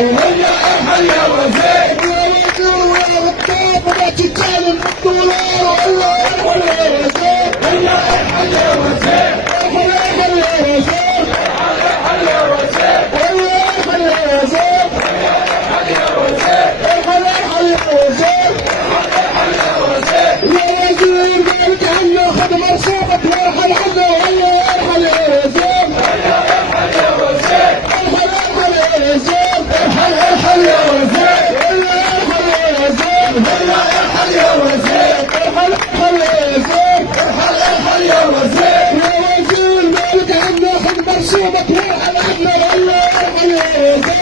وهيا ارحل يا وزير. يا ركاب ولا تتعلم الدولار. الله يرحل يا وزير. هيا ارحل يا وزير. ارحل يا وزير. ارحل يا وزير. ارحل يا وزير. ارحل يا وزير. ارحل يا وزير. ارحل يا وزير. يا وزير قالت عنه خد مرصوبك وارحل عنه. والله ارحل يا وزير. ارحل يا وزير. ارحل يا وزير. ارحل يا وزير. والله ارحل يا وزير. هيا ارحل يا وزير. ارحل يا وزير. ارحل يا وزير. يا وزير قالت عنه خد مرصوبك وارحل عنه. والله ارحل يا وزير.